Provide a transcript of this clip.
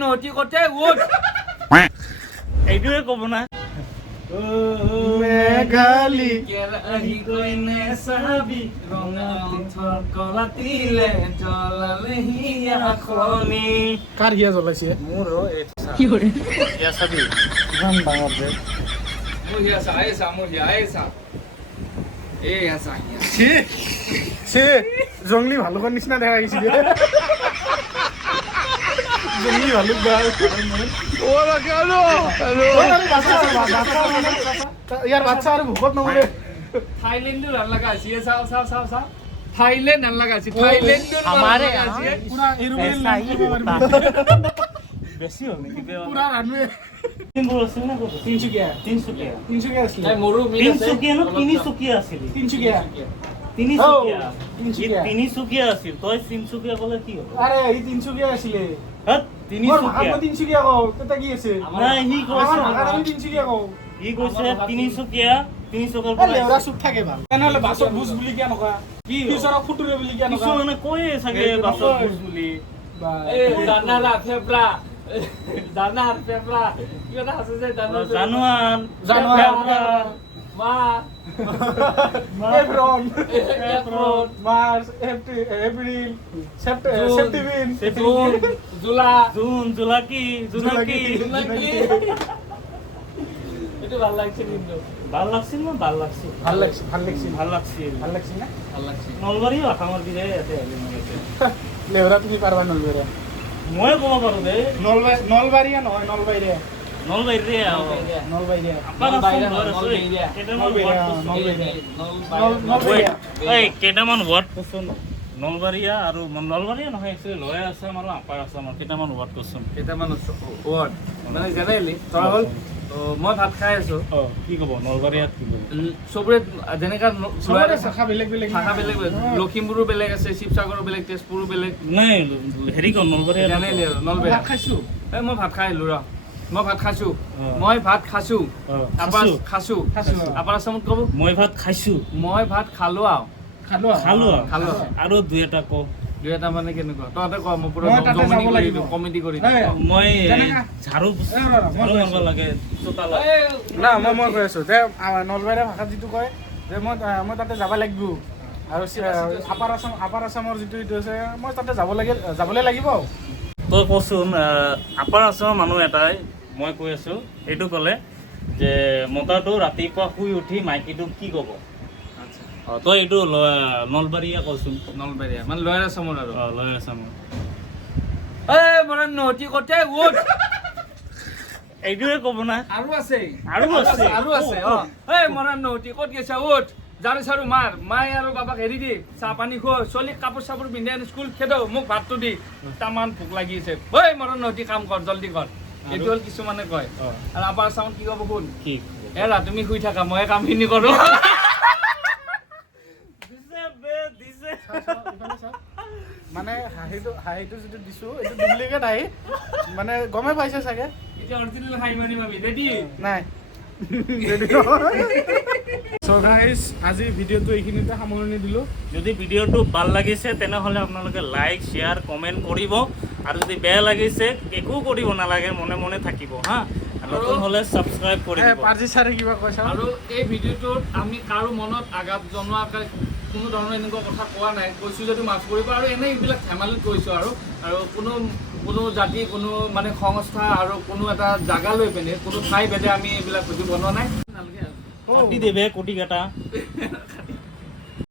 নহতি কতে উঠ এইটোৱে ক'ব না মেঘালী আহি গৈ নে চাবি ৰঙা উঠৰ কলাতিলে জ্বলালে হিয়াখনি কাৰ হিয়া জ্বলাইছে মোৰ কি কৰে ইয়া চাবি ইমান ডাঙৰ যে মোৰ হিয়া চা এই চা মোৰ হিয়া এই চা এই চা সে জংলী ভালুকৰ নিচিনা দেখা গৈছে জংলী ভালুক ইয়াৰ বাচ্চা আৰু ভোকত নমৰে থাইলেণ্ডৰ ভাল লগা আছে চাও চাও চাও চাও থাইলেণ্ড ভাল লগা আছে থাইলেণ্ডৰ আমাৰে পুৰা এৰোপ্লেন বেছি হ'ল নেকি পুৰা ৰানৱে তিনবোৰ আছিল না তিনচুকীয়া আছিলে মোৰো তিনচুকীয়া ন তিনিচুকীয়া আছিল তিনচুকীয়া তিনিচুকীয়া আছিল তই তিনচুকীয়া ক'লে কি হ'ব আৰে এই তিনচুকীয়া আছিলে তিনিচুকীয়া কওঁ তেতিয়া কি আছে নাই সি কৈছে আমি তিনচুকীয়া কওঁ সি কৈছে তিনিচুকীয়া লেউৰা চুপ থাকে ভাল তেনেহ'লে বাছত ভোজ বুলি কিয় নকৰা কি ফিউচাৰক ফুটুৰে বুলি কিয় নকৰা কিছুমানে কয়ে চাগে বাছত ভোজ বুলি এই দানাৰা ফেব্ৰা দানাৰ ফেব্ৰা কি এটা আছে যে দানাৰ জানুৱাৰ মা apron April March April June জোনাকী এইটো ভাল লাগছে কিন্তু ভাল লাগছিল না ভাল লাগছিল না নলবাৰীও অসমৰ বিৰে ইয়াতে লেউৰা তুমি পাৰবা নলবাৰীয়া মই ক'ব পাৰোঁ দে নলবাৰীয়া নহয় নলবাৰীয়া নলবাৰীৰে নলবাৰীয়া কেইটামান ৱাৰ্ড কৈছোন নলবাৰীয়া আৰু নলবাৰীয়া নহয় একচুৱেলি লয়াৰ আছাম আৰু আপাৰ আছামৰ কেইটামান ৱাৰ্ড কৈছোন কেইটামান ৱৰ্ড মানে জেনেৰেলি তই হ'ল মই ভাত খাই আছো কি ক'ব নলবাৰীয়াত কি ক'ব চবৰে যেনেকা শাখা বেলেগ বেলেগ ভাষা বেলেগ বেলেগ লখিমপুৰো বেলেগ আছে শিৱসাগৰো বেলেগ তেজপুৰো বেলেগ নাই হেৰি কওঁ নলবাৰীয়া জেনেৰেলি আৰু নলবাৰী খাইছো এই মই ভাত খাই আহিলো ৰ মই ভাত খাইছো মই ভাত খাইছো আপাৰ আছামত ক'ব মই ভাত খাইছো মই ভাত খালো খালো খালো আৰু দুই এটা ক দুই এটা মানে কেনেকুৱা তহঁতে ক মই পুৰা মই তাতে যাব লাগিব। কমেডি কৰি মই যেনেকা ঝাৰু মাৰিব লাগে চোতালত না মই কৈ আছো যে নলবাৰীয়া ভাষাত যিটো কয় যে মই তাতে যাব লাগিব আৰু আপাৰ আছামৰ যিটো এইটো আছে মই তাতে যাবলৈ লাগিব তই কচোন আপাৰ আছামৰ মানুহ এটাই মই কৈ আছো এইটো ক'লে যে মতাটো ৰাতিপুৱা শুই উঠি মাইকীটোক কি ক'ব তই এইটো নলবাৰীয়া কচোন নলবাৰীয়া মানে লয়াৰ আছামৰ আৰু লয়াৰ আছামৰ এই মৰাণ নহতি কতে উঠ এইটোৱে ক'ব না আৰু আছে আৰু আছে এই মৰাণ নহতি ক'ত গৈছা উঠ ঝাৰু চাৰু মায়ে আৰু বাবাক হেৰি দি চাহ পানী খোৱা ছোৱালীক কাপোৰ চাপোৰ পিন্ধি আনি স্কুল খেদাও মোক ভাতটো দি তামান ভোক লাগি আছে ঐ মৰাণ নহতি কাম কৰ জল্দি কৰ এইটো হ'ল কিছুমানে কয় আৰু আপাৰ আছামত কি ক'ব শুন কি এৰা তুমি শুই থাকা মই কামখিনি কৰোঁ মানে হাঁহিটো যিটো দিছো এইটো ডুপ্লিকেট হাঁহি মানে গমেই পাইছে চাগে এতিয়া অৰিজিনেল হাঁহি মানি পাবি ৰেডি নাই So guys, আজি ভিডিঅ'টো এইখিনিতে সামৰণি দিলোঁ যদি ভিডিঅ'টো ভাল লাগিছে তেনেহ'লে আপোনালোকে লাইক শ্বেয়াৰ কমেণ্ট কৰিব আৰু যদি বেয়া লাগিছে একো কৰিব নালাগে মনে মনে থাকিব হা নতুন হ'লে ছাবস্ক্ৰাইব কৰি দিব পাৰ্জি ছাৰে কিবা কৈছে আৰু এই ভিডিঅ'টোত আমি কাৰো মনত আঘাত জনোৱাকৈ কোনো ধৰণৰ এনেকুৱা কথা কোৱা নাই কৈছোঁ যদি মাফ কৰিব আৰু এনেই এইবিলাক ধেমালিত কৈছোঁ আৰু কোনো জাতি কোনো মানে সংস্থা আৰু কোনো এটা জাগা লৈ পিনে কোনো ঠাই ভেদে আমি এইবিলাক ভিডিঅ' বনোৱা নাই কাটি দেবে কোটি কাটা